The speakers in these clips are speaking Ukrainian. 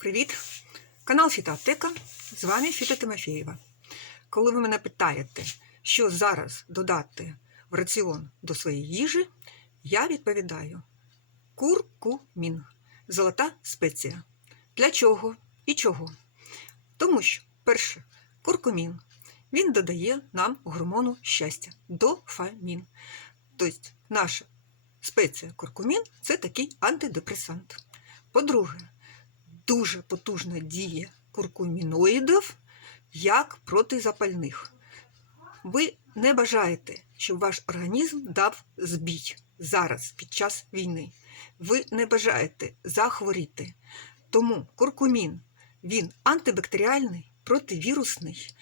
Привіт! Канал Фітоаптека. З вами Фіта Тимофєєва. Коли ви мене питаєте, що зараз додати в раціон до своєї їжі, я відповідаю: куркумін золота спеція. Для чого і чого? Тому що, перше, куркумін він додає нам гормону щастя дофамін. Тобто, наша спеція куркумін це такий антидепресант. По-друге, дуже потужна дія куркуміноїдів як протизапальних. Ви не бажаєте, щоб ваш організм дав збій зараз під час війни. Ви не бажаєте захворіти. Тому куркумін він антибактеріальний, противірусний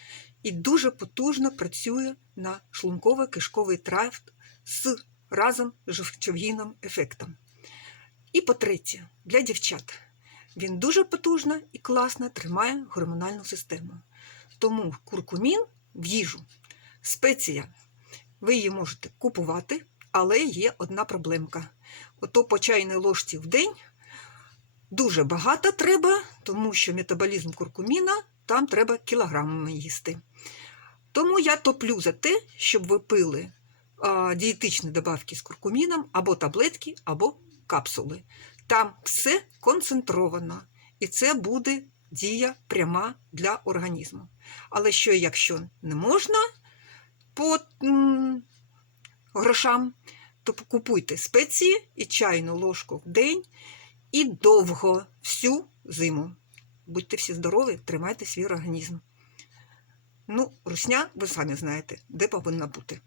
і дуже потужно працює на шлунково-кишковий тракт з разом з жовчовгінним ефектом. І по-третє, для дівчат він дуже потужно і класно тримає гормональну систему. Тому куркумін в їжу спеція. Ви її можете купувати, але є одна проблемка. Ото по чайній ложці в день дуже багато треба, тому що метаболізм куркуміна там треба кілограмами їсти. Тому я топлю за те, щоб ви пили а, дієтичні добавки з куркуміном або таблетки, або капсули. Там все концентровано, і це буде дія пряма для організму. Але що, якщо не можна по грошам, то купуйте спеції і чайну ложку в день і довго всю зиму. Будьте всі здорові, тримайте свій організм. Ну, русня, ви самі знаєте, де повинна бути.